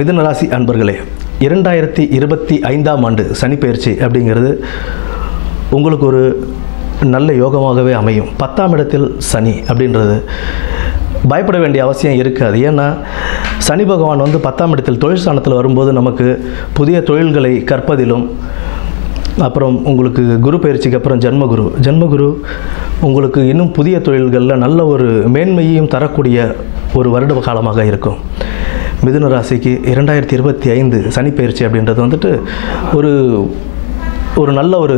மிதுன ராசி அன்பர்களே, 2025ஆம் ஆண்டு சனிப்பெயர்ச்சி அப்படிங்கிறது உங்களுக்கு ஒரு நல்ல யோகமாகவே அமையும். 10ஆம் இடத்தில் சனி அப்படின்றது பயப்பட வேண்டிய அவசியம் இருக்காது. ஏன்னா சனி பகவான் 10ஆம் இடத்தில் தொழில் ஸ்தானத்தில் வரும்போது நமக்கு புதிய தொழில்களை கற்பதிலும், அப்புறம் உங்களுக்கு குரு பயிற்சிக்கு அப்புறம் ஜென்மகுரு உங்களுக்கு இன்னும் புதிய தொழில்களில் நல்ல ஒரு மேன்மையையும் தரக்கூடிய ஒரு வருட காலமாக இருக்கும். மிதுன ராசிக்கு 2025 சனி பயிற்சி அப்படின்றது ஒரு நல்ல ஒரு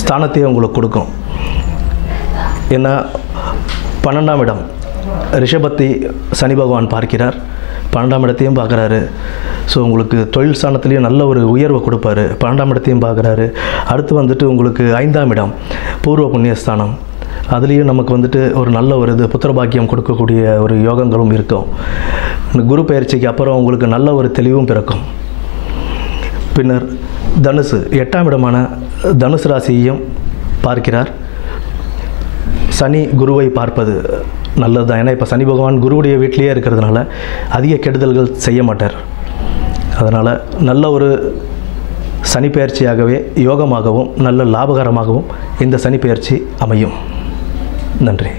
ஸ்தானத்தையே உங்களுக்கு கொடுக்கும். ஏன்னா 12ஆம் இடம் ரிஷபத்தை சனி பகவான் பார்க்கிறார், 12ஆம் இடத்தையும் பார்க்குறாரு. ஸோ உங்களுக்கு தொழில் ஸ்தானத்துலேயும் நல்ல ஒரு உயர்வை கொடுப்பாரு. 12ஆம் இடத்தையும் பார்க்குறாரு. அடுத்து உங்களுக்கு 5ஆம் இடம் பூர்வ புண்ணியஸ்தானம், அதுலேயும் நமக்கு ஒரு நல்ல ஒரு புத்திர பாக்கியம் கொடுக்கக்கூடிய ஒரு யோகங்களும் இருக்கும். குரு பயிற்சிக்கு அப்புறம் உங்களுக்கு நல்ல ஒரு தெளிவும் பிறக்கும். பின்னர் தனுசு 8ஆம் இடமான தனுசு ராசியையும் பார்க்கிறார். சனி குருவை பார்ப்பது நல்லது தான். ஏன்னா இப்போ சனி பகவான் குருவுடைய வீட்டிலேயே இருக்கிறதுனால அதிக கெடுதல்கள் செய்ய மாட்டார். அதனால் நல்ல ஒரு சனி பெயர்ச்சியாகவே யோகமாகவும் நல்ல லாபகரமாகவும் இந்த சனி பெயர்ச்சி அமையும். நன்றி.